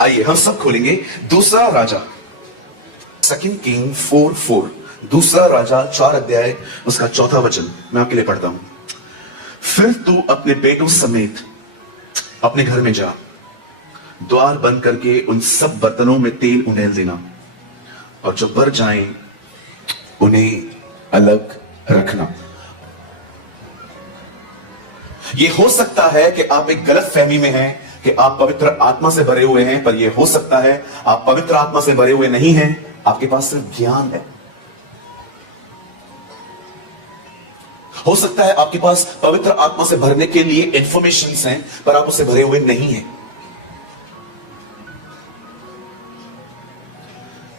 आइए हम सब खोलेंगे दूसरा राजा, 2 किंग 4:4। दूसरा राजा 4 अध्याय उसका 4था वचन मैं आपके लिए पढ़ता हूं। फिर तू अपने बेटों समेत अपने घर में जा, द्वार बंद करके उन सब बर्तनों में तेल उंडेल देना, और जो भर जाएं उन्हें अलग रखना। यह हो सकता है कि आप एक गलत फहमी में हैं कि आप पवित्र आत्मा से भरे हुए हैं, पर यह हो सकता है आप पवित्र आत्मा से भरे हुए नहीं हैं, आपके पास सिर्फ ज्ञान है। हो सकता है आपके पास पवित्र आत्मा से भरने के लिए इंफॉर्मेशंस हैं, पर आप उससे भरे हुए नहीं हैं।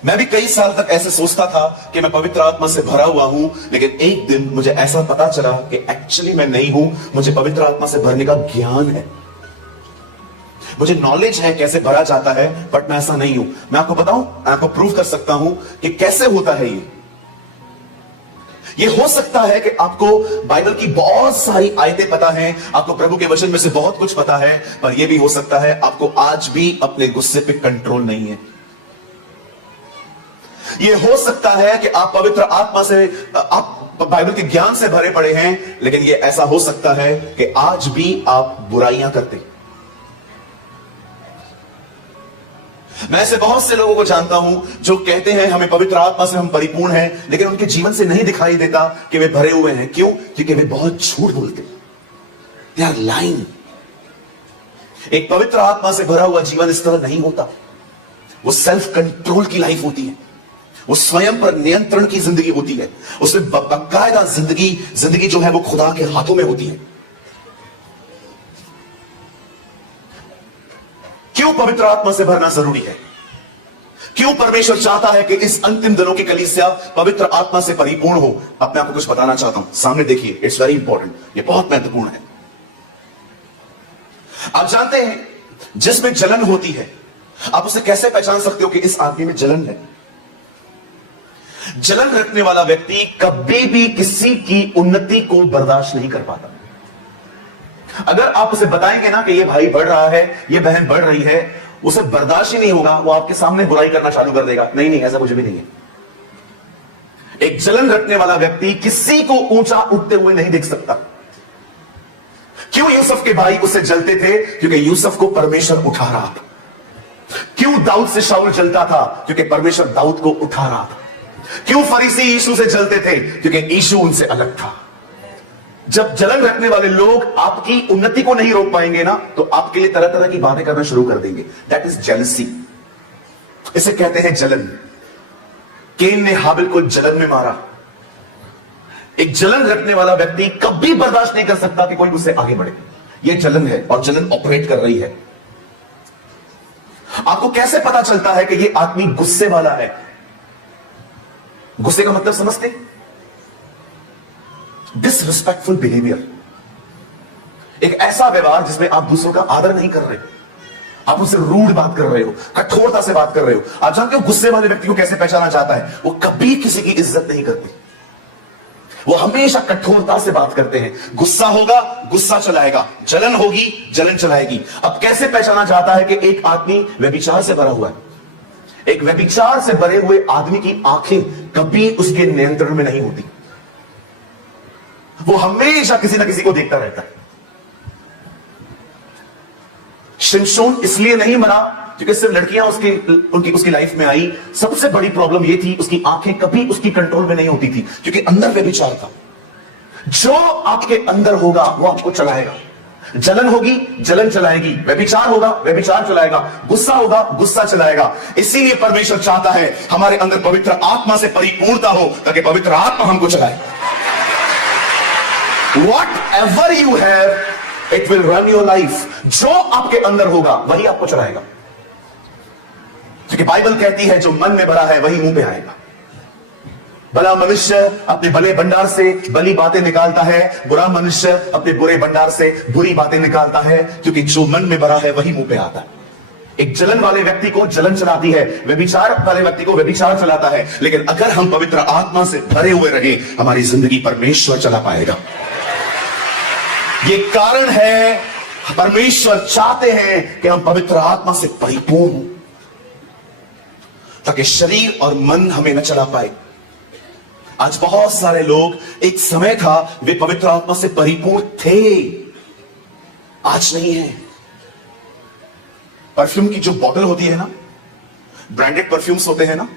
मैं भी कई साल तक ऐसे सोचता था कि मैं पवित्र आत्मा से भरा हुआ हूं, लेकिन एक दिन मुझे ऐसा पता चला कि एक्चुअली मैं नहीं हूं। मुझे पवित्र आत्मा से भरने का ज्ञान है, मुझे नॉलेज है कैसे भरा जाता है, बट मैं ऐसा नहीं हूं। मैं आपको बताऊं, मैं आपको प्रूव कर सकता हूं कि कैसे होता है ये हो सकता है कि आपको बाइबल की बहुत सारी आयतें पता हैं, आपको प्रभु के वचन में से बहुत कुछ पता है, पर यह भी हो सकता है आपको आज भी अपने गुस्से पे कंट्रोल नहीं है। यह हो सकता है कि आप पवित्र आत्मा से, आप बाइबल के ज्ञान से भरे पड़े हैं, लेकिन यह ऐसा हो सकता है कि आज भी आप बुराइयां करते। मैं ऐसे बहुत से लोगों को जानता हूं जो कहते हैं हमें पवित्र आत्मा से हम परिपूर्ण हैं, लेकिन उनके जीवन से नहीं दिखाई देता कि वे भरे हुए हैं। क्यों? क्योंकि वे बहुत झूठ बोलते, दे आर लाइंग। एक पवित्र आत्मा से भरा हुआ जीवन इस तरह नहीं होता। वो सेल्फ कंट्रोल की लाइफ होती है, वो स्वयं पर नियंत्रण की जिंदगी होती है, उसमें बाकायदा जिंदगी जो है वो खुदा के हाथों में होती है। क्यों पवित्र आत्मा से भरना जरूरी है? क्यों परमेश्वर चाहता है कि इस अंतिम दिनों की कलीसिया पवित्र आत्मा से परिपूर्ण हो? अपने आपको कुछ बताना चाहता हूं, सामने देखिए, इट्स वेरी इंपॉर्टेंट, ये बहुत महत्वपूर्ण है। आप जानते हैं जिसमें जलन होती है, आप उसे कैसे पहचान सकते हो कि इस आदमी में जलन है? जलन रखने वाला व्यक्ति कभी भी किसी की उन्नति को बर्दाश्त नहीं कर पाता। अगर आप उसे बताएंगे ना कि ये भाई बढ़ रहा है, ये बहन बढ़ रही है, उसे बर्दाश्त ही नहीं होगा, वो आपके सामने बुराई करना चालू कर देगा। नहीं नहीं, ऐसा कुछ भी नहीं है। एक जलन रखने वाला व्यक्ति किसी को ऊंचा उठते हुए नहीं देख सकता। क्यों यूसुफ के भाई उससे जलते थे? क्योंकि यूसुफ को परमेश्वर उठा रहा था। क्यों दाऊद से शाऊल जलता था? क्योंकि परमेश्वर दाऊद को उठा रहा था। क्यों फरीसी यीशु से जलते थे? क्योंकि यीशु उनसे अलग था। जब जलन रखने वाले लोग आपकी उन्नति को नहीं रोक पाएंगे ना, तो आपके लिए तरह तरह की बातें करना शुरू कर देंगे। दैट इज जेलसी, इसे कहते हैं जलन। केन ने हाबिल को जलन में मारा। एक जलन रखने वाला व्यक्ति कभी बर्दाश्त नहीं कर सकता कि कोई उससे आगे बढ़े। यह जलन है और जलन ऑपरेट कर रही है। आपको कैसे पता चलता है कि यह आदमी गुस्से वाला है? गुस्से का मतलब समझते? डिसरिस्पेक्टफुल बिहेवियर, एक ऐसा व्यवहार जिसमें आप दूसरों का आदर नहीं कर रहे, आप उनसे रूड बात कर रहे हो, कठोरता से बात कर रहे हो। आप जानते हो गुस्से वाले व्यक्ति को कैसे पहचाना जाता है? वो कभी किसी की इज्जत नहीं करते, वो हमेशा कठोरता से बात करते हैं। गुस्सा होगा, गुस्सा चलाएगा, जलन होगी, जलन चलाएगी। अब कैसे पहचाना जाता है कि एक आदमी व्यभिचार से भरा हुआ है? एक व्यभिचार से भरे हुए आदमी की आंखें कभी उसके नियंत्रण में नहीं होती, वो हमेशा किसी ना किसी को देखता रहता है। शिमशोन इसलिए नहीं मरा क्योंकि सिर्फ लड़कियां उसकी लाइफ में आई। सबसे बड़ी प्रॉब्लम यह थी, उसकी आंखें कभी उसकी कंट्रोल में नहीं होती थी, क्योंकि अंदर व्यभिचार था। जो आपके अंदर होगा वो आपको चलाएगा। जलन होगी, जलन चलाएगी, व्यभिचार होगा, व्यभिचार चलाएगा, गुस्सा होगा, गुस्सा चलाएगा। इसीलिए परमेश्वर चाहता है हमारे अंदर पवित्र आत्मा से परिपूर्णता हो, ताकि पवित्र आत्मा हमको चलाए। Whatever you have, it will run your life. जो आपके अंदर होगा वही आपको चलाएगा, क्योंकि बाइबल कहती है जो मन में भरा है वही मुंह पे आएगा। भला मनुष्य अपने भले भंडार से भली बातें निकालता है, बुरा मनुष्य अपने बुरे भंडार से बुरी बातें निकालता है, क्योंकि जो मन में भरा है वही मुंह पे आता है। एक जलन वाले व्यक्ति को जलन चलाती है, व्यभिचार वाले व्यक्ति को व्यभिचार चलाता है। लेकिन अगर हम पवित्र आत्मा से भरे हुए रहे, हमारी जिंदगी परमेश्वर चला पाएगा। ये कारण है परमेश्वर चाहते हैं कि हम पवित्र आत्मा से परिपूर्ण हों, ताकि शरीर और मन हमें न चला पाए। आज बहुत सारे लोग, एक समय था वे पवित्र आत्मा से परिपूर्ण थे, आज नहीं है। परफ्यूम की जो बोतल होती है ना, ब्रांडेड परफ्यूम्स होते हैं ना,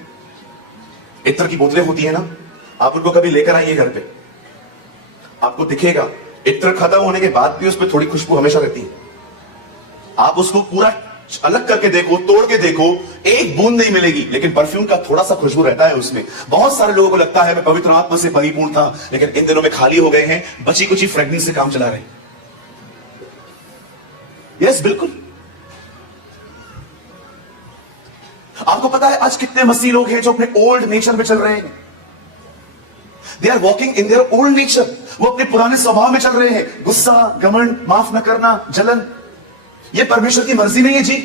इत्र की बोतलें होती है ना, आप उनको कभी लेकर आइए घर पे, आपको दिखेगा इत्र खत्म होने के बाद भी उस पर थोड़ी खुशबू हमेशा रहती है। आप उसको पूरा अलग करके देखो, तोड़ के देखो, एक बूंद नहीं मिलेगी, लेकिन परफ्यूम का थोड़ा सा खुशबू रहता है उसमें। बहुत सारे लोगों को लगता है मैं पवित्र आत्मा से परिपूर्ण था, लेकिन इन दिनों में खाली हो गए हैं, बची कुची फ्रेग्रेंस से काम चला रहे हैं। यस, बिल्कुल। आपको पता है आज कितने मसीह लोग हैं जो अपने ओल्ड नेचर में चल रहे हैं। They are walking in their old nature. वो अपने पुराने स्वभाव में चल रहे हैं। गुस्सा, घमंड, माफ न करना, जलन, ये परमेश्वर की मर्जी नहीं है जी।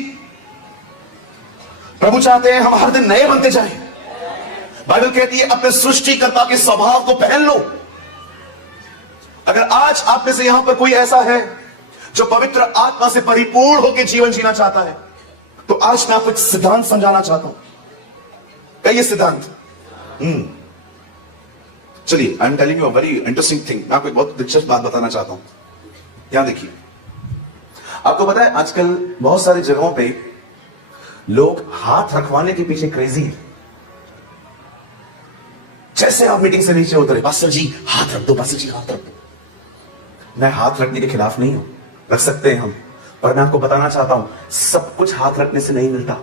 प्रभु चाहते हैं हम हर दिन नए बनते जाएं। बाइबल कहती है अपने सृष्टिकर्ता के स्वभाव को पहन लो। अगर आज आप में से यहां पर कोई ऐसा है जो पवित्र आत्मा से परिपूर्ण होकर जीवन जीना चाहता है, तो आज मैं आपको एक सिद्धांत समझाना चाहता हूं। कहिए सिद्धांत। चलिए, I am telling you a very interesting thing. मैं आपको एक बहुत दिलचस्प बात बताना चाहता हूं। यहां देखिए, आपको पता है आजकल बहुत सारी जगहों पे लोग हाथ रखवाने के पीछे क्रेजी है। जैसे आप मीटिंग से नीचे उतरे, पास्टर जी हाथ रख दो, पास्टर जी हाथ रख दो। मैं हाथ रखने के खिलाफ नहीं हूं, रख सकते हैं हम, पर मैं आपको बताना चाहता हूं सब कुछ हाथ रखने से नहीं मिलता,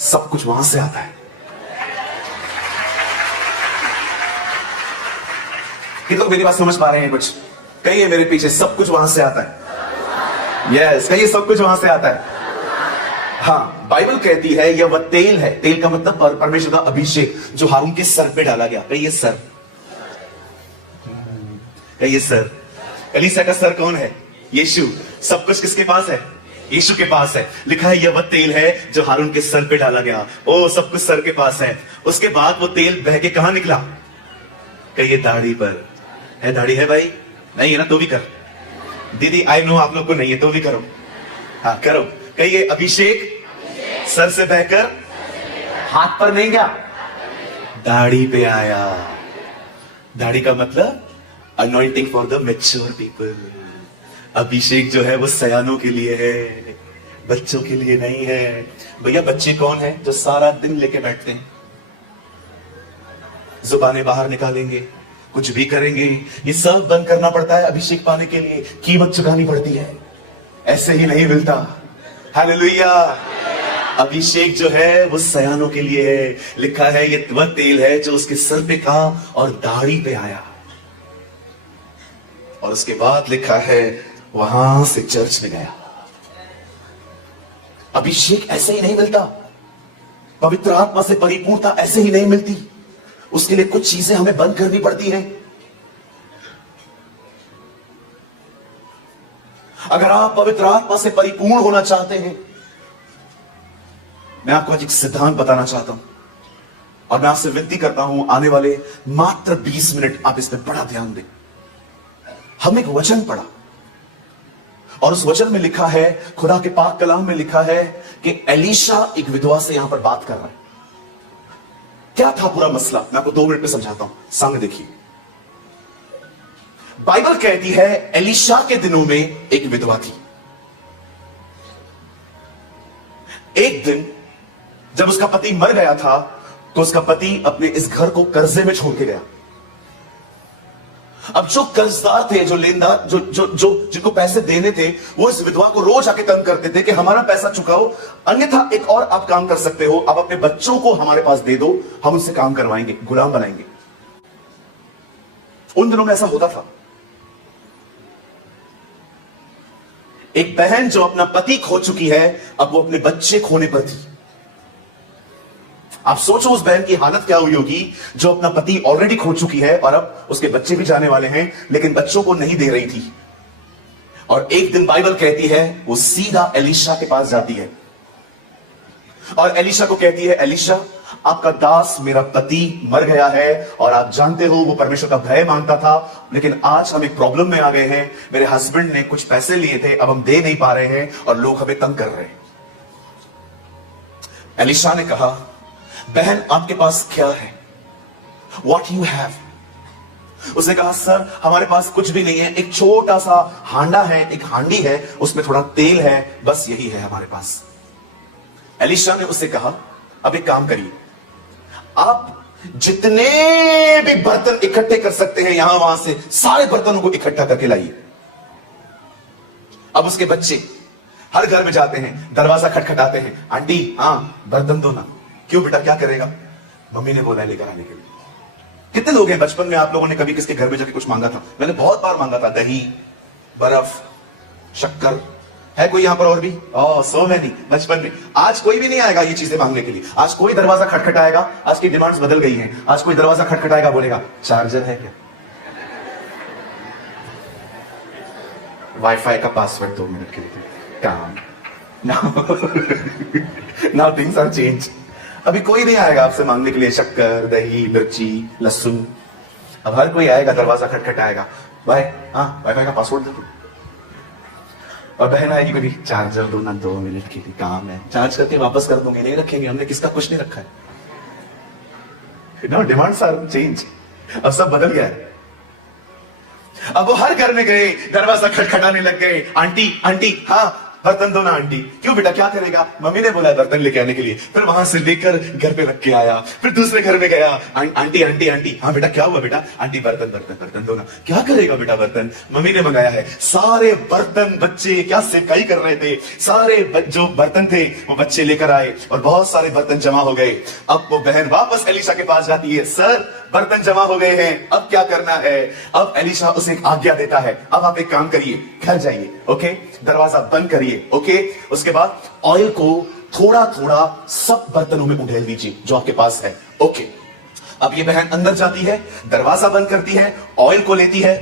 सब कुछ वहां से आता है। कि लोग मेरी बात समझ पा रहे हैं कुछ? कहिए मेरे पीछे, सब कुछ वहां से आता है। यस, कहिए सब कुछ वहां से आता है। हाँ, बाइबल कहती है यह वह तेल है। तेल का मतलब परमेश्वर का अभिषेक जो हारून के सर पे डाला गया। कहिए सर, कहिए सर। कलीसिया का सर कौन है? यीशु। सब कुछ किसके पास है? यीशु के पास है। लिखा है यह वह तेल है जो हारून के सर पे डाला गया। ओ, सब कुछ सर के पास है। उसके बाद वो तेल बह के कहां निकला? कहिए दाढ़ी पर है। दाढ़ी है भाई? नहीं है ना? तो भी कर। दीदी आई नो आप लोग को नहीं है, तो भी करो। हाँ करो। कहिए अभिषेक सर से बहकर हाथ पर नहीं गया, दाढ़ी पे आया। दाढ़ी का मतलब anointing for the mature people. अभिषेक जो है वो सयानों के लिए है, बच्चों के लिए नहीं है। भैया बच्चे कौन है? जो सारा दिन लेके बैठते हैं, जुबानें बाहर निकालेंगे, कुछ भी करेंगे। ये सब बंद करना पड़ता है अभिषेक पाने के लिए, कीमत चुकानी पड़ती है, ऐसे ही नहीं मिलता। हालेलुया। अभिषेक जो है वो सयानों के लिए है। लिखा है ये वह तेल है जो उसके सर पे था और दाढ़ी पे आया। और उसके बाद लिखा है वहां से चर्च में गया। अभिषेक ऐसे ही नहीं मिलता, पवित्र आत्मा से परिपूर्णता ऐसे ही नहीं मिलती। उसके लिए कुछ चीजें हमें बंद करनी पड़ती हैं। अगर आप पवित्र आत्मा से परिपूर्ण होना चाहते हैं, मैं आपको आज एक सिद्धांत बताना चाहता हूं, और मैं आपसे विनती करता हूं आने वाले मात्र 20 मिनट आप इस पर बड़ा ध्यान दें। हम एक वचन पढ़ा और उस वचन में लिखा है, खुदा के पाक कलाम में लिखा है कि एलीशा एक विधवा से यहां पर बात कर रहा है। क्या था पूरा मसला? मैं आपको 2 मिनट में समझाता हूं, सामने देखिए। बाइबल कहती है एलीशा के दिनों में एक विधवा थी। एक दिन जब उसका पति मर गया था, तो उसका पति अपने इस घर को कर्जे में छोड़ के गया। अब जो कर्जदार थे, जो लेनदार, जिनको पैसे देने थे, वो इस विधवा को रोज आके तंग करते थे कि हमारा पैसा चुकाओ, अन्यथा एक और आप काम कर सकते हो, आप अपने बच्चों को हमारे पास दे दो, हम उनसे काम करवाएंगे, गुलाम बनाएंगे। उन दिनों में ऐसा होता था। एक बहन जो अपना पति खो चुकी है, अब वो अपने बच्चे खोने पर थी। आप सोचो उस बहन की हालत क्या हुई होगी जो अपना पति ऑलरेडी खो चुकी है और अब उसके बच्चे भी जाने वाले हैं, लेकिन बच्चों को नहीं दे रही थी। और एक दिन बाइबल कहती है वो सीधा एलीशा के पास जाती है और एलीशा को कहती है, एलीशा आपका दास मेरा पति मर गया है और आप जानते हो वो परमेश्वर का भय मांगता था, लेकिन आज हम एक प्रॉब्लम में आ गए हैं। मेरे हस्बैंड ने कुछ पैसे लिए थे, अब हम दे नहीं पा रहे हैं और लोग हमें तंग कर रहे हैं। एलिशा ने कहा, बहन आपके पास क्या है? What you have? उसने कहा, सर हमारे पास कुछ भी नहीं है, एक छोटा सा हांडा है, एक हांडी है, उसमें थोड़ा तेल है, बस यही है हमारे पास। एलिशा ने उससे कहा, अब एक काम करिए, आप जितने भी बर्तन इकट्ठे कर सकते हैं यहां वहां से सारे बर्तनों को इकट्ठा करके लाइए। अब उसके बच्चे हर घर में जाते हैं, दरवाजा खटखटाते हैं, आंटी हाँ बर्तन दो ना। क्यों बेटा, क्या करेगा? मम्मी ने बोला लेकर आने के लिए। कितने लोग हैं बचपन में आप लोगों ने कभी किसके घर में जाके कुछ मांगा था? मैंने बहुत बार मांगा था, दही, बर्फ, शक्कर। है कोई यहां पर और भी? सो मैनी बचपन में। आज कोई भी नहीं आएगा ये चीजें मांगने के लिए। आज कोई दरवाजा खटखटाएगा, आज की डिमांड्स बदल गई हैं। आज कोई दरवाजा खटखटाएगा, बोलेगा चार्जर है क्या? वाईफाई का पासवर्ड 2 मिनट के लिए काम। Now things are change. अभी कोई नहीं आएगा आपसे मांगने के लिए शक्कर, दही, मिर्ची, लहसुन। अब हर कोई आएगा, दरवाजा खटखटाएगा, भाई हाँ वाईफाई का पासवर्ड दे दो। और बहन आएगी कभी, चार्जर दो ना, 2 मिनट के लिए काम है, चार्ज करके वापस कर दूंगी। नहीं रखेंगे, हमने किसका कुछ नहीं रखा है। No demands are change. अब सब बदल गया है। अब वो हर घर में गए, दरवाजा खटखटाने लग गए, आंटी आंटी हाँ बर्तन दो ना आंटी। क्यों बेटा, क्या करेगा? मम्मी ने बोला बर्तन लेके आने के लिए। फिर वहां से लेकर घर पे रख के आया, फिर दूसरे घर में गया, आंटी आंटी आंटी हाँ बेटा क्या हुआ बेटा? आंटी बर्तन बर्तन बर्तन दो ना। क्या करेगा बेटा बर्तन? मम्मी ने मंगाया है। सारे बर्तन बच्चे क्या सेकाई कर रहे थे, सारे जो बर्तन थे वो बच्चे लेकर आए और बहुत सारे बर्तन जमा हो गए। अब वो बहन वापस एलिशा के पास जाती है, सर बर्तन जमा हो गए हैं, अब क्या करना है? अब एलिशा उसे एक आज्ञा देता है, अब आप एक काम करिए, घर जाइए, ओके, दरवाजा बंद करिए, ओके। उसके बाद ऑयल को थोड़ा थोड़ा सब बर्तनों में उंडेल दीजिए जो आपके पास है, ओके। अब ये बहन अंदर जाती है, दरवाजा बंद करती है, ऑयल को लेती है,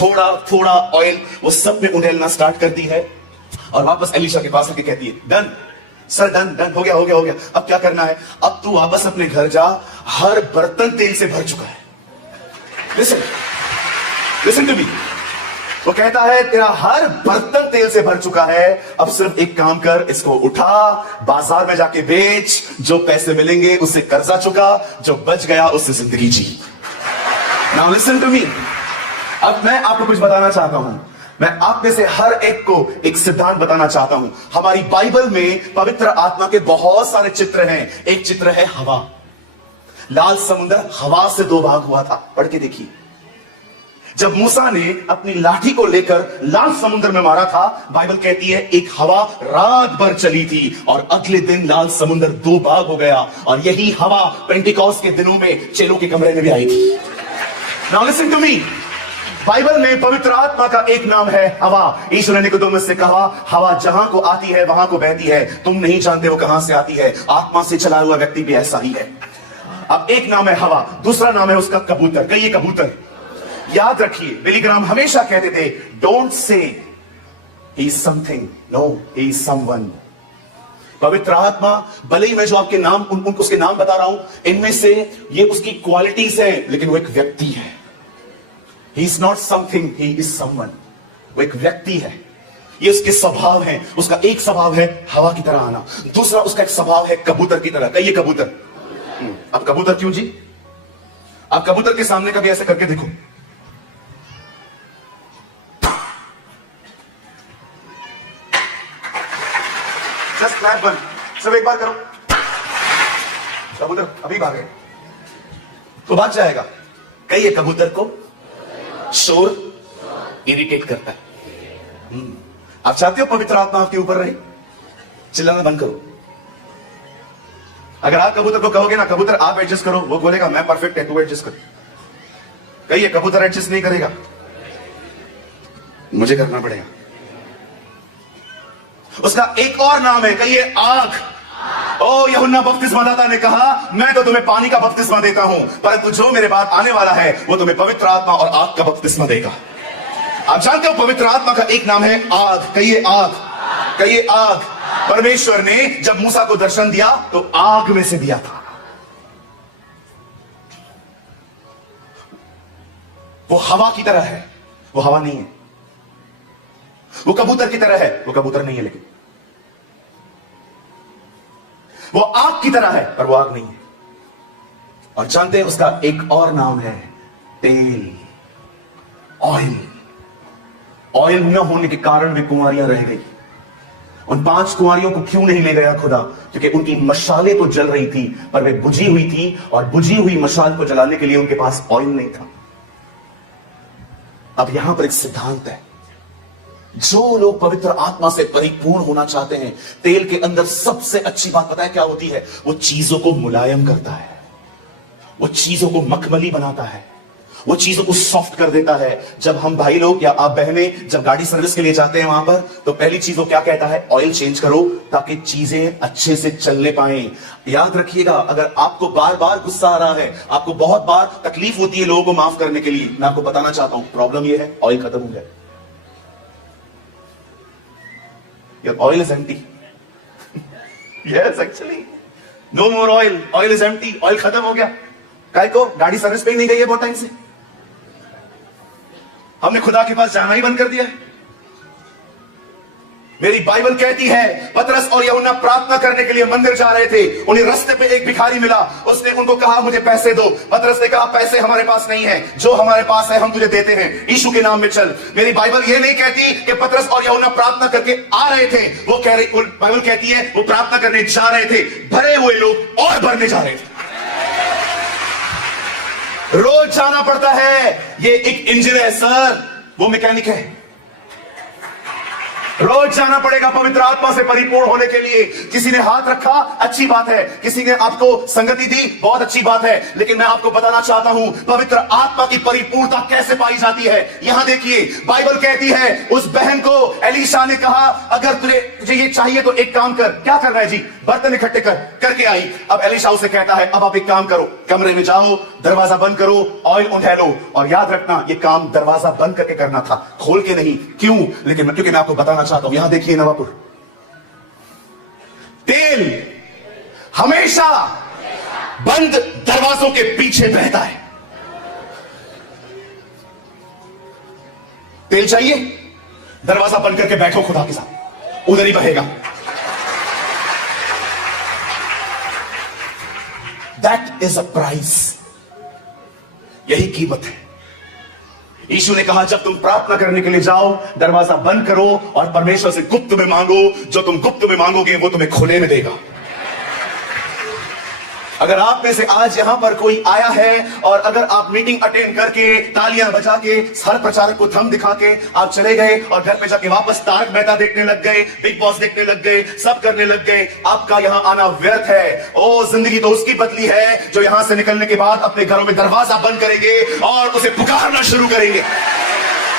थोड़ा थोड़ा ऑयल वो सब में उंडेलना स्टार्ट करती है और वापस एलिशा के पास आके कहती है, डन सर, डन डन, हो गया हो गया हो गया। अब क्या करना है? अब तू वापस अपने घर जा, हर बर्तन तेल से भर चुका है। Listen listen to me. वो कहता है तेरा हर बर्तन तेल से भर चुका है, अब सिर्फ एक काम कर, इसको उठा, बाजार में जाके बेच, जो पैसे मिलेंगे उससे कर्जा चुका, जो बच गया उससे जिंदगी जी। Now listen to me. अब मैं आपको कुछ बताना चाहता हूं। मैं आप में से हर एक को एक सिद्धांत बताना चाहता हूं। हमारी बाइबल में पवित्र आत्मा के बहुत सारे चित्र हैं। एक चित्र है हवा। लाल समुद्र हवा से 2 भाग हुआ था, पढ़ के देखिए। जब मूसा ने अपनी लाठी को लेकर लाल समुद्र में मारा था, बाइबल कहती है एक हवा रात भर चली थी और अगले दिन लाल समुद्र 2 भाग हो गया। और यही हवा पेंटिकॉस्ट के दिनों में चेलों के कमरे में भी आई थी। Now listen to me. Bible में पवित्र आत्मा का एक नाम है हवा। यीशु ने निकोदेमुस से कहा, हवा जहां को आती है वहां को बहती है, तुम नहीं जानते वो कहां से आती है। आत्मा से चला हुआ व्यक्ति भी ऐसा ही है। अब एक नाम है हवा, दूसरा नाम है उसका कबूतर। कहिए कबूतर। याद रखिए, बिली ग्राहम हमेशा कहते थे, don't say he is something, no he is someone. पवित्र आत्मा, भले ही मैं जो आपके नाम उसके नाम बता रहा हूं, इनमें से ये उसकी क्वालिटीज है, लेकिन वो एक व्यक्ति है। He is not something, he is someone. वो एक व्यक्ति है। ये उसके स्वभाव है। उसका एक स्वभाव है हवा की तरह आना, दूसरा उसका एक स्वभाव है कबूतर की तरह। कहिए कबूतर। अब कबूतर क्यों जी? आप कबूतर के सामने कभी ऐसे करके देखो। जस्ट क्लैप वन, सब एक बार करो। कबूतर अभी भागे तो भाग जाएगा। कहिए कबूतर को शोर इरिटेट करता है। आप चाहते हो पवित्र आत्मा आपके ऊपर रहे? चिल्लाना बंद करो। अगर आप कबूतर को कहोगे ना, कबूतर आप एडजस्ट करो, वो बोलेगा मैं परफेक्ट है, तू एडजस्ट कर। कहिए कबूतर एडजस्ट नहीं करेगा, मुझे करना पड़ेगा। उसका एक और नाम है, कहिए आग। ओ यूहन्ना बपतिस्मादाता ने कहा, मैं तो तुम्हें पानी का बपतिस्मा देता हूं, परंतु जो मेरे बाद आने वाला है वो तुम्हें पवित्र आत्मा और आग का बपतिस्मा देगा। आप जानते हो पवित्र आत्मा का एक नाम है आग। कहिए आग, कहिए आग। परमेश्वर ने जब मूसा को दर्शन दिया तो आग में से दिया था। वो हवा की तरह है, वो हवा नहीं है। वो कबूतर की तरह है, वो कबूतर नहीं है। लेकिन वो आग की तरह है, पर वो आग नहीं है। और जानते हैं उसका एक और नाम है, तेल, ऑयल। ऑयल न होने के कारण वे कुंवारियां रह गई। उन 5 कुंवारियों को क्यों नहीं ले गया खुदा? क्योंकि उनकी मशालें तो जल रही थी, पर वे बुझी हुई थी, और बुझी हुई मशाल को जलाने के लिए उनके पास ऑयल नहीं था। अब यहां पर एक सिद्धांत है, जो लोग पवित्र आत्मा से परिपूर्ण होना चाहते हैं, तेल के अंदर सबसे अच्छी बात पता है क्या होती है? वो चीजों को मुलायम करता है, वो चीजों को मखमली बनाता है, वो चीजों को सॉफ्ट कर देता है। जब हम भाई लोग या आप बहनें जब गाड़ी सर्विस के लिए जाते हैं वहां पर, तो पहली चीज वो क्या कहता है? ऑयल चेंज करो ताकि चीजें अच्छे से चलने पाए। याद रखिएगा, अगर आपको बार बार गुस्सा आ रहा है, आपको बहुत बार तकलीफ होती है लोगों को माफ करने के लिए, मैं आपको बताना चाहता हूं प्रॉब्लम यह है, ऑयल खत्म हो गया। Your oil is empty. Yes, actually no more oil, oil is empty, oil खत्म हो गया। काय को? गाड़ी सर्विस पे ही नहीं गई है बहुत टाइम से। हमने खुदा के पास जाना ही बंद कर दिया है। मेरी बाइबल कहती है पतरस और यूहन्ना प्रार्थना करने के लिए मंदिर जा रहे थे, उन्हें रास्ते पे एक भिखारी मिला, उसने उनको कहा मुझे पैसे दो। पतरस ने कहा पैसे हमारे पास नहीं है, जो हमारे पास है हम तुझे देते हैं, यीशु के नाम में चल। मेरी बाइबल ये नहीं कहती कि पतरस और यूहन्ना प्रार्थना करके आ रहे थे, वो कह रही, बाइबल कहती है वो प्रार्थना करने जा रहे थे। भरे हुए लोग और भरने जा रहे थे। रोज जाना पड़ता है, ये एक इंजन है सर, वो मैकेनिक है। रोज जाना पड़ेगा पवित्र आत्मा से परिपूर्ण होने के लिए। किसी ने हाथ रखा, अच्छी बात है, किसी ने आपको संगति दी, बहुत अच्छी बात है, लेकिन मैं आपको बताना चाहता हूं पवित्र आत्मा की परिपूर्णता कैसे पाई जाती है। यहां देखिए, बाइबल कहती है उस बहन को एलीशा ने कहा अगर तुझे ये चाहिए तो एक काम कर। क्या करना है जी? बर्तन इकट्ठे करके आई। अब एलीशा उसे कहता है अब आप एक काम करो, कमरे में जाओ, दरवाजा बंद करो, ऑयल उंडेलो, और याद रखना ये काम दरवाजा बंद करके करना था, खोल के नहीं। क्यों? लेकिन क्योंकि मैं आपको बताना चाहता हूं, यहां देखिए नवापुर, तेल हमेशा बंद दरवाजों के पीछे बहता है। तेल चाहिए, दरवाजा बंद करके बैठो खुदा के साथ, उधर ही बहेगा। दैट इज अ प्राइस, यही कीमत है। यीशु ने कहा जब तुम प्रार्थना करने के लिए जाओ, दरवाजा बंद करो और परमेश्वर से गुप्त में मांगो, जो तुम गुप्त में मांगोगे वो तुम्हें खुले में देगा। अगर आप में से आज यहां पर कोई आया है और अगर आप मीटिंग अटेंड करके तालियां बजा के हर प्रचारक को थंब दिखा के आप चले गए और घर पे जाके वापस तारक मेहता देखने लग गए, बिग बॉस देखने लग गए, सब करने लग गए, आपका यहां आना व्यर्थ है। ओ, जिंदगी तो उसकी बदली है जो यहां से निकलने के बाद अपने घरों में दरवाजा बंद करेंगे और उसे पुकारना शुरू करेंगे,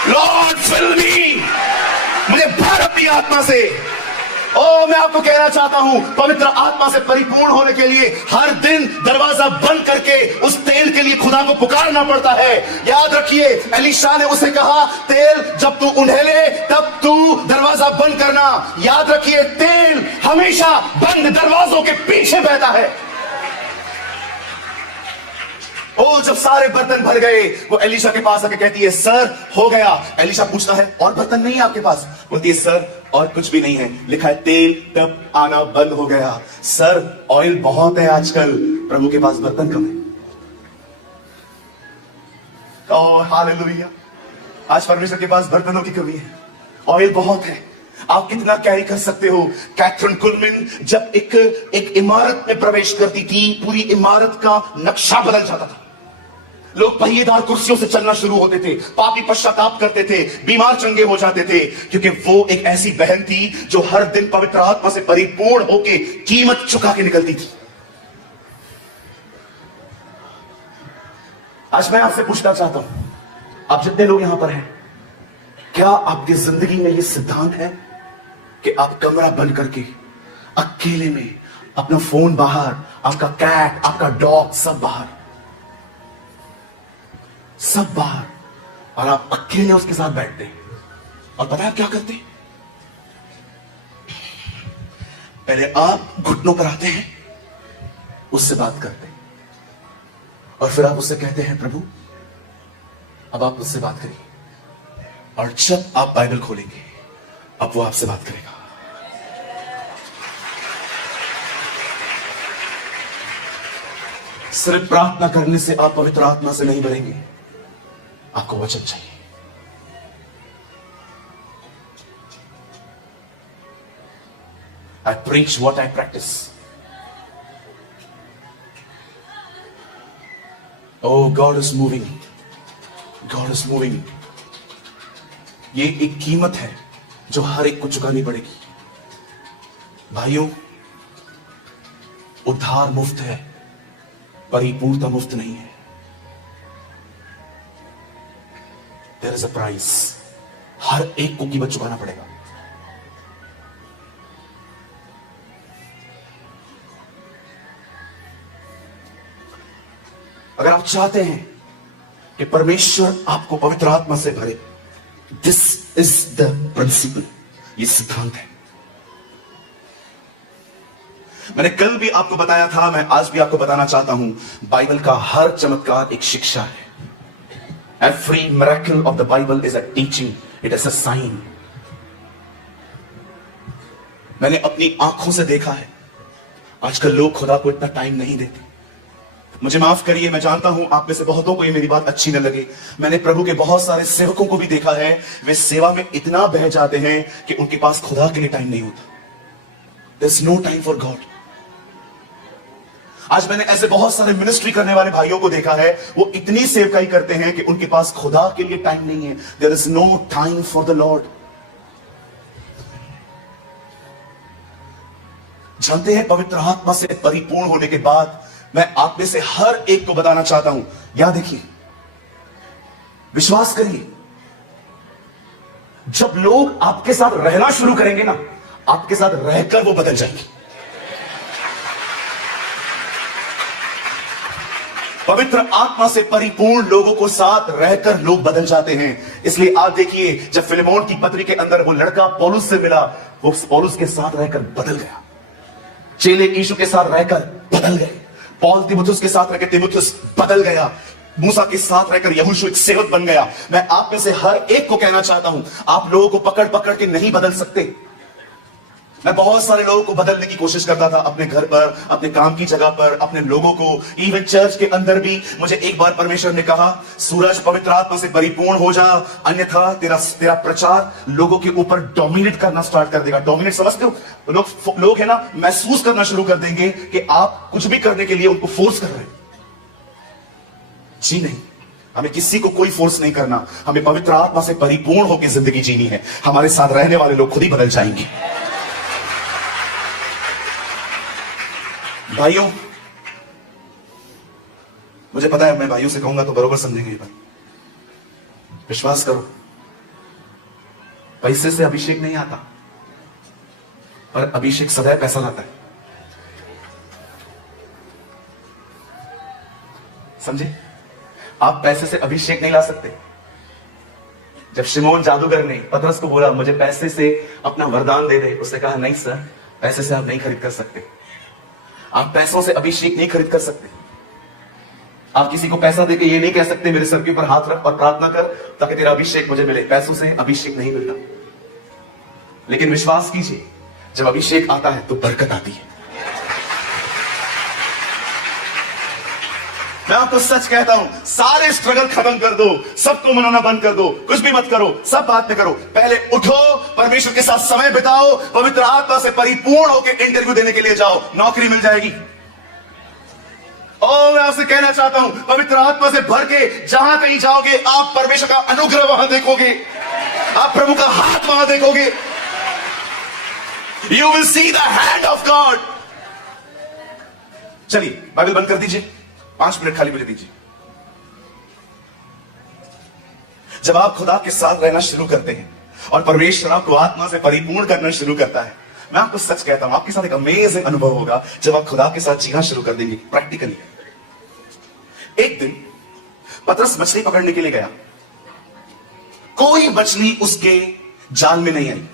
लॉर्ड फिल मी, मुझे भर अपनी आत्मा से। ओ, मैं आपको कहना चाहता हूं पवित्र आत्मा से परिपूर्ण होने के लिए हर दिन दरवाजा बंद करके उस तेल के लिए खुदा को पुकारना पड़ता है। याद रखिए, एलीशा ने उसे कहा तेल जब तू उंडेले तब तू दरवाजा बंद करना। याद रखिए, तेल हमेशा बंद दरवाजों के पीछे बहता है। ओ, जब सारे बर्तन भर गए, वो एलीशा के पास आके कहती है सर हो गया। एलीशा पूछता है और बर्तन नहीं है आपके पास? बोलती है सर और कुछ भी नहीं है, लिखा है तेल तब आना बंद हो गया। सर ऑयल बहुत है आजकल, प्रभु के पास बर्तन कम है। ओह हालेलुया, आज परमेश्वर के पास बर्तनों की कमी है, ऑयल बहुत है। आप कितना कैरी कर सकते हो? कैथरीन कुलमिन जब एक इमारत में प्रवेश करती थी, पूरी इमारत का नक्शा बदल जाता था। लोग पहिएदार कुर्सियों से चलना शुरू होते थे, पापी पश्चाताप करते थे, बीमार चंगे हो जाते थे, क्योंकि वो एक ऐसी बहन थी जो हर दिन पवित्र आत्मा से परिपूर्ण होके कीमत चुका के निकलती थी। आज मैं आपसे पूछना चाहता हूं, आप जितने लोग यहां पर हैं, क्या आपकी जिंदगी में यह सिद्धांत है कि आप कमरा बंद करके अकेले में, अपना फोन बाहर, आपका कैट, आपका डॉग सब बाहर, और आप अकेले उसके साथ बैठते हैं और पता है क्या करते हैं? पहले आप घुटनों पर आते हैं, उससे बात करते हैं और फिर आप उससे कहते हैं प्रभु अब आप उससे बात करिए, और जब आप बाइबल खोलेंगे अब वो आपसे बात करेगा। सिर्फ प्रार्थना करने से आप पवित्र आत्मा से नहीं भरेंगे, आपको वचन चाहिए। I preach what I practice. Oh, God is moving. God is moving. ये एक कीमत है जो हर एक को चुकानी पड़ेगी। भाइयों, उद्धार मुफ्त है, परिपूर्णता मुफ्त नहीं है। There is a price. हर एक को कीमत चुकाना पड़ेगा। अगर आप चाहते हैं कि परमेश्वर आपको पवित्र आत्मा से भरे, दिस इज द प्रिंसिपल, ये सिद्धांत है। मैंने कल भी आपको बताया था, मैं आज भी आपको बताना चाहता हूं, बाइबल का हर चमत्कार एक शिक्षा है। Every miracle of the Bible is a teaching, it is a sign. मैंने अपनी आंखों से देखा है, आजकल लोग खुदा को इतना टाइम नहीं देते। मुझे माफ करिए, मैं जानता हूं आप में से बहुतों को ये मेरी बात अच्छी न लगे। मैंने प्रभु के बहुत सारे सेवकों को भी देखा है, वे सेवा में इतना बह जाते हैं कि उनके पास खुदा के लिए टाइम नहीं होता। There is no time for God. आज मैंने ऐसे बहुत सारे मिनिस्ट्री करने वाले भाइयों को देखा है, वो इतनी सेवकाई करते हैं कि उनके पास खुदा के लिए टाइम नहीं है। There is no time for the Lord. जानते हैं, पवित्र आत्मा से परिपूर्ण होने के बाद मैं आप में से हर एक को बताना चाहता हूं, याद देखिए, विश्वास करिए, जब लोग आपके साथ रहना शुरू करेंगे ना, आपके साथ रहकर वो बदल जाएंगे। पवित्र आत्मा से परिपूर्ण लोगों को साथ रहकर लोग बदल जाते हैं। इसलिए आप देखिए, जब फिलेमोन की पत्री के अंदर वो लड़का पौलुस से मिला, वो पौलुस के साथ रहकर बदल गया। चेले यीशु के साथ रहकर बदल गए। पॉल तिमुथियुस के साथ रहकर तिमुथियुस बदल गया। मूसा के साथ रहकर यहोशू एक सेवक बन गया। मैं आप में से हर एक को कहना चाहता हूं, आप लोगों को पकड़ पकड़ के नहीं बदल सकते। मैं बहुत सारे लोगों को बदलने की कोशिश करता था, अपने घर पर, अपने काम की जगह पर, अपने लोगों को, इवन चर्च के अंदर भी। मुझे एक बार परमेश्वर ने कहा, सूरज पवित्र आत्मा से परिपूर्ण हो जा, अन्यथा तेरा प्रचार लोगों के ऊपर डोमिनेट करना स्टार्ट कर देगा। डोमिनेट समझते हो? लोग है ना, महसूस करना शुरू कर देंगे कि आप कुछ भी करने के लिए उनको फोर्स कर रहे हैं। जी नहीं, हमें किसी को कोई फोर्स नहीं करना। हमें पवित्र आत्मा से परिपूर्ण होकर जिंदगी जीनी है। हमारे साथ रहने वाले लोग खुद ही बदल जाएंगे। भाइयों, मुझे पता है मैं भाइयों से कहूंगा तो बरोबर समझेंगे ये बात। विश्वास करो, पैसे से अभिषेक नहीं आता, पर अभिषेक सदैव पैसा लाता है। समझे? आप पैसे से अभिषेक नहीं ला सकते। जब शिमोन जादूगर ने पतरस को बोला, मुझे पैसे से अपना वरदान दे दे, उसने कहा, नहीं सर, पैसे से आप नहीं खरीद कर सकते। आप पैसों से अभिषेक नहीं खरीद कर सकते। आप किसी को पैसा देके ये नहीं कह सकते, मेरे सर के ऊपर हाथ रख और प्रार्थना कर ताकि तेरा अभिषेक मुझे मिले। पैसों से अभिषेक नहीं मिलता। लेकिन विश्वास कीजिए, जब अभिषेक आता है तो बरकत आती है। मैं आपको सच कहता हूं, सारे स्ट्रगल खत्म कर दो, सबको मनाना बंद कर दो, कुछ भी मत करो, सब बात में करो। पहले उठो, परमेश्वर के साथ समय बिताओ, पवित्र आत्मा से परिपूर्ण होकर इंटरव्यू देने के लिए जाओ, नौकरी मिल जाएगी। और मैं आपसे कहना चाहता हूं, पवित्र आत्मा से भर के जहां कहीं जाओगे, आप परमेश्वर का अनुग्रह वहां देखोगे, आप प्रभु का हाथ वहां देखोगे। You will see the hand of God. चलिए बाइबल बंद कर दीजिए, 5 मिनट खाली मुझे दीजिए। जब आप खुदा के साथ रहना शुरू करते हैं और परमेश्वर आपको आत्मा से परिपूर्ण करना शुरू करता है, मैं आपको सच कहता हूं, आपके साथ एक अमेजिंग अनुभव होगा जब आप खुदा के साथ जीना शुरू कर देंगे प्रैक्टिकली। एक दिन पतरस मछली पकड़ने के लिए गया, कोई मछली उसके जाल में नहीं आई।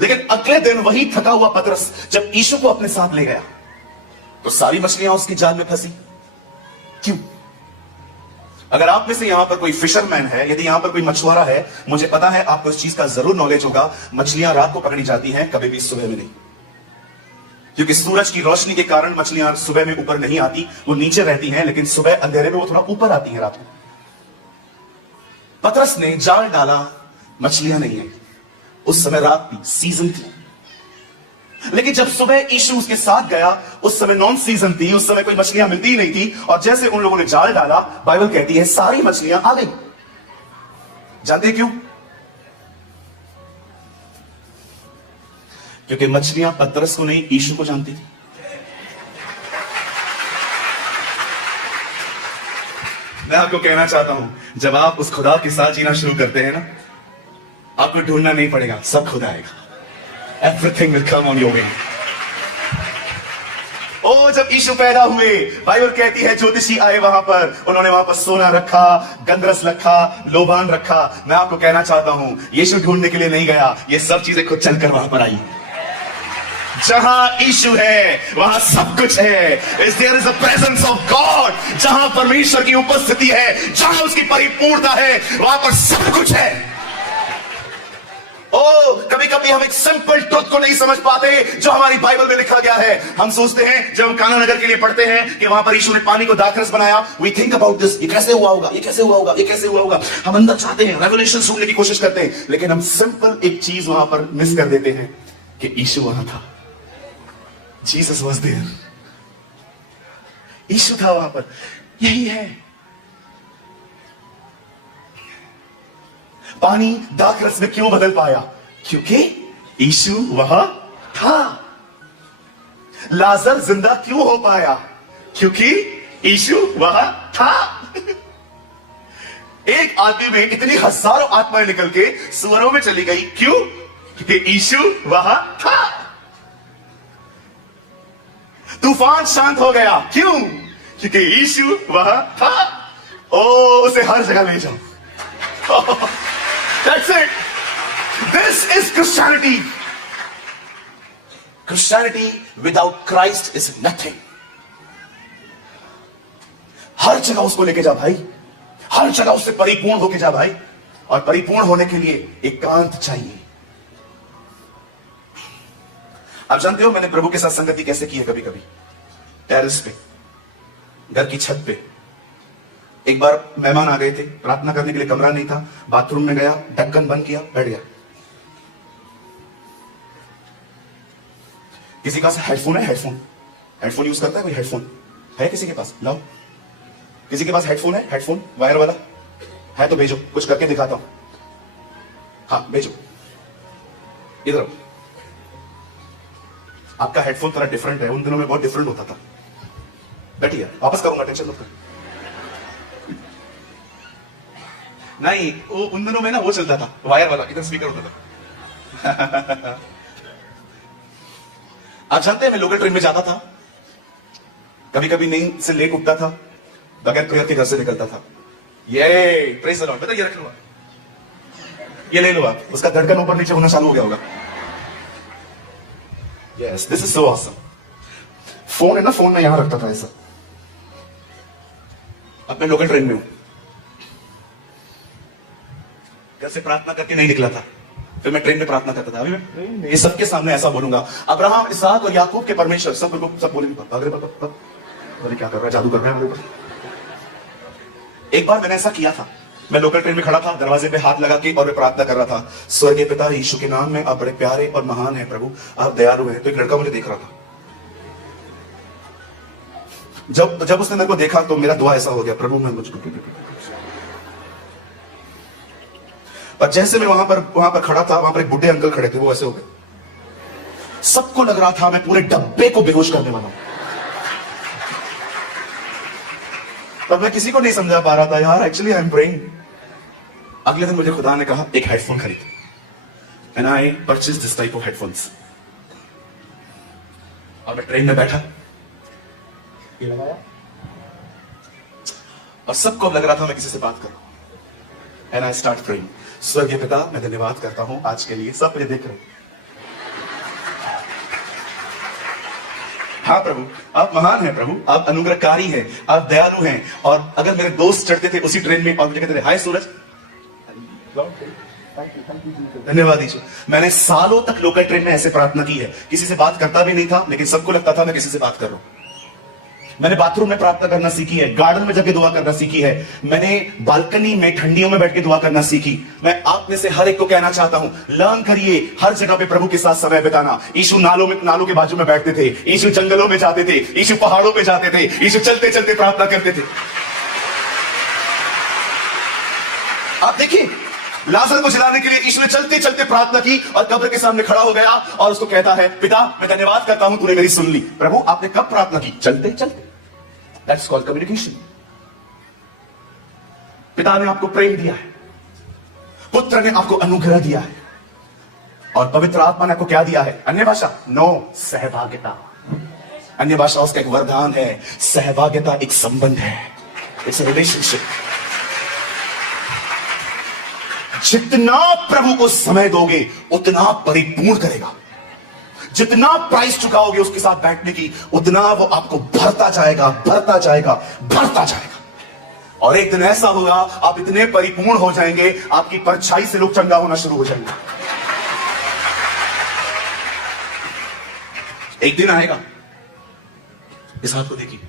लेकिन अगले दिन वही थका हुआ पतरस जब यीशु को अपने साथ ले गया तो सारी मछलियां उसकी जाल में फंसी। क्यों? अगर आप में से यहां पर कोई फिशरमैन है, यदि यहां पर कोई मछुआरा है, मुझे पता है आपको इस चीज का जरूर नॉलेज होगा, मछलियां रात को पकड़ी जाती हैं, कभी भी सुबह में नहीं। क्योंकि सूरज की रोशनी के कारण मछलियां सुबह में ऊपर नहीं आती, वो नीचे रहती हैं, लेकिन सुबह अंधेरे में वो थोड़ा ऊपर आती हैं रात को। पतरस ने जाल डाला, मछलियां नहीं है। उस समय रात थी, सीजन थी। लेकिन जब सुबह यीशु उसके साथ गया, उस समय नॉन सीजन थी, उस समय कोई मछलियां मिलती ही नहीं थी। और जैसे उन लोगों ने जाल डाला, बाइबल कहती है सारी मछलियां आ गई। जानते हैं क्यों? क्योंकि मछलियां पतरस को नहीं, यीशु को जानती थी। मैं आपको कहना चाहता हूं, जब आप उस खुदा के साथ जीना शुरू करते हैं ना, आपको ढूंढना नहीं पड़ेगा, सब खुद आएगा। Everything will come on your way. ओ जब यीशु पैदा हुए, बाइबल कहती है ज्योतिषी आए वहां पर, उन्होंने वहां पर सोना रखा, गंधरस रखा, लोबान रखा। मैं आपको कहना चाहता हूं, यीशु ढूंढने के लिए नहीं गया, ये सब चीजें खुद चलकर वहां पर आई। जहां यीशु है वहां सब कुछ है। There is a presence of God। जहां परमेश्वर की उपस्थिति है, जहां उसकी परिपूर्णता है, वहां पर सब कुछ है। कभी कभी हम एक सिंपल ट्रुथ को नहीं समझ पाते जो हमारी बाइबल में लिखा गया है। हम सोचते हैं, जब हम काना नगर के लिए पढ़ते हैं कि वहां पर यीशु ने पानी को दाखरस बनाया, वी थिंक अबाउट दिस, ये कैसे हुआ होगा, ये कैसे हुआ होगा, ये कैसे हुआ होगा। हम अंदर चाहते हैं, रेवलेशन सुनने की कोशिश करते हैं, लेकिन हम सिंपल एक चीज वहां पर मिस कर देते हैं कि यीशु वहां था। Jesus was there. यीशु था वहां पर। यही है, पानी दाखरस में क्यों बदल पाया? क्योंकि यीशु वहां था। लाजर जिंदा क्यों हो पाया? क्योंकि यीशु वहां था। एक आदमी में इतनी हजारों आत्माएं निकल के सुअरों में चली गई, क्यों? क्योंकि यीशु वहां था। तूफान शांत हो गया, क्यों? क्योंकि यीशु वहां था। ओ उसे हर जगह ले जाओ। That's it. This is Christianity. Christianity without Christ is nothing. हर जगह उसको लेके जा भाई, हर जगह उससे परिपूर्ण होके जा भाई। और परिपूर्ण होने के लिए एकांत चाहिए। आप जानते हो मैंने प्रभु के साथ संगति कैसे की है? कभी कभी टेरेस पे, घर की छत पे। एक बार मेहमान आ गए थे, प्रार्थना करने के लिए कमरा नहीं था, बाथरूम में गया, ढक्कन बंद किया, बैठ गया। किसी का हेडफोन है? हेडफोन यूज करता है कोई? हेडफोन है किसी के पास? लाओ। किसी के पास हेडफोन है? हेडफोन वायर वाला है तो भेजो, कुछ करके दिखाता हूं। हाँ भेजो, इधर। आपका हेडफोन थोड़ा डिफरेंट है, उन दिनों में बहुत डिफरेंट होता था। बैठिए, वापस करूंगा, टेंशन मत कर। नहीं, वो उन दिनों में ना वो चलता था, वायर वाला, इधर स्पीकर होता था। आप जानते हैं मैं लोकल ट्रेन में जाता था, कभी कभी नींद से लेट उठता था, बगैर प्रेयर के घर से निकलता था। ये प्रेज द लॉर्ड, बेटा ये रख लो आप, ये ले लो आप। उसका धड़कन ऊपर नीचे होना चालू हो गया होगा। Yes, this is so awesome. Phone है ना, फोन में यहां रखता था ऐसा। अब मैं लोकल ट्रेन में हूं, घर से प्रार्थना करके नहीं निकला था, फिर मैं ट्रेन में प्रार्थना करता था। अभी मैं ये सबके सामने ऐसा बोलूंगा, अब्राहम, इसहाक और याकूब के परमेश्वर, सब बोलेंगे अरे क्या कर रहा है, जादू कर रहा है मेरे ऊपर। एक बार मैंने ऐसा किया था, मैं लोकल ट्रेन में खड़ा था, दरवाजे पे हाथ लगा के और मैं प्रार्थना कर रहा था, स्वर्गीय पिता यीशु के नाम में आप बड़े प्यारे और महान हैं प्रभु, आप दयालु हैं। तो एक लड़का मुझे देख रहा था। जब उसने मेरे को देखा तो मेरा दुआ ऐसा हो गया, प्रभु मैं मुझको। और जैसे मैं वहां पर खड़ा था, वहां पर एक बुढ़े अंकल खड़े थे, वो ऐसे हो गए। सबको लग रहा था मैं पूरे डब्बे को बेहोश करने वाला हूं। पर मैं किसी को नहीं समझा पा रहा था यार, एक्चुअली आई एम प्रेइंग। अगले दिन मुझे खुदा ने कहा एक हेडफोन खरीद, and I purchase this type of headphones. और मैं ट्रेन में बैठा, ये लगाया, और सबको लग रहा था मैं किसी से बात कर रहा हूं। एंड आई स्टार्ट प्रेइंग, स्वर्गीय पिता मैं धन्यवाद करता हूं आज के लिए, सब मुझे देख रहे हैं। हाँ प्रभु, आप महान हैं प्रभु, आप अनुग्रहकारी हैं, आप दयालु हैं। और अगर मेरे दोस्त चढ़ते थे उसी ट्रेन में और मुझे कहते थे हाय सूरज, धन्यवाद ईश्वर। मैंने सालों तक लोकल ट्रेन में ऐसे प्रार्थना की है, किसी से बात करता भी नहीं था, लेकिन सबको लगता था मैं किसी से बात कर रहा हूं। मैंने बाथरूम में प्रार्थना करना सीखी है, गार्डन में जाके दुआ करना सीखी है, मैंने बालकनी में ठंडियों में बैठ के दुआ करना सीखी। मैं आप में से हर एक को कहना चाहता हूं, लर्न करिए हर जगह पे प्रभु के साथ समय बिताना। यीशु नालों के बाजू में बैठते थे, यीशु जंगलों में जाते थे, यीशु पहाड़ों पे जाते थे, यीशु चलते चलते प्रार्थना करते थे। आप देखिए, लाजर को जिलाने के लिए यीशु ने चलते चलते प्रार्थना की और कब्र के सामने खड़ा हो गया और उसको कहता है, पिता मैं धन्यवाद करता हूं तूने मेरी सुन ली। प्रभु आपने कब प्रार्थना की? चलते चलते। That's called communication. पिता ने आपको प्रेम दिया है, पुत्र ने आपको अनुग्रह दिया है, और पवित्र आत्मा ने आपको क्या दिया है? अन्य भाषा? नो, सहभागिता। अन्य भाषा उसका एक वरदान है, सहभागिता एक संबंध है, इट्स अ रिलेशनशिप। जितना प्रभु को समय दोगे उतना परिपूर्ण करेगा, जितना प्राइस चुकाओगे उसके साथ बैठने की, उतना वो आपको भरता जाएगा, भरता जाएगा, भरता जाएगा। और एक दिन ऐसा होगा आप इतने परिपूर्ण हो जाएंगे, आपकी परछाई से लोग चंगा होना शुरू हो जाएंगे। एक दिन आएगा, इस हाथ को देखिए,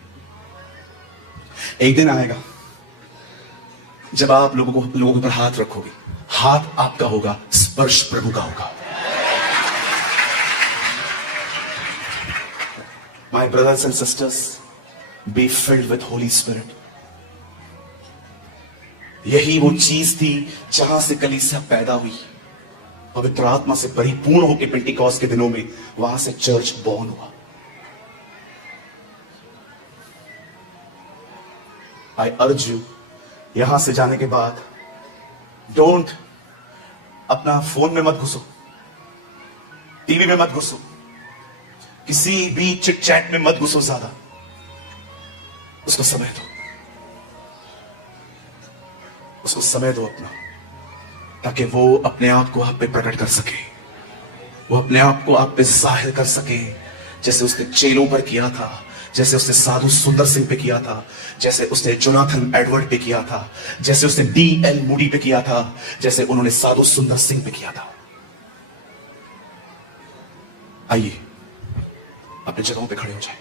एक दिन आएगा जब आप लोगों के ऊपर हाथ रखोगे, हाथ आपका होगा, स्पर्श प्रभु का होगा। My brothers and sisters, be filled with Holy Spirit. यही वो चीज थी जहां से कलीसिया पैदा हुई, पवित्र आत्मा से परिपूर्ण होकर पेंटिकॉस्ट के दिनों में वहां से चर्च बॉर्न हुआ। I urge you, यहां से जाने के बाद डोंट अपना फोन में मत घुसो, टीवी में मत घुसो, किसी भी चिट चैट में मत घुसो ज्यादा। उसको समय दो, उसको समय दो अपना, ताकि वो अपने आप को आप पे प्रकट कर सके, वो अपने आप को आप पे जाहिर कर सके, जैसे उसने चेलों पर किया था, जैसे उसने साधु सुंदर सिंह पे किया था, जैसे उसने जोनाथन एडवर्ड पे किया था, जैसे उसने D.L. मूडी पे किया था, जैसे उन्होंने साधु सुंदर सिंह पे किया था। आइए अपनी जगहों पे खड़े हो जाए।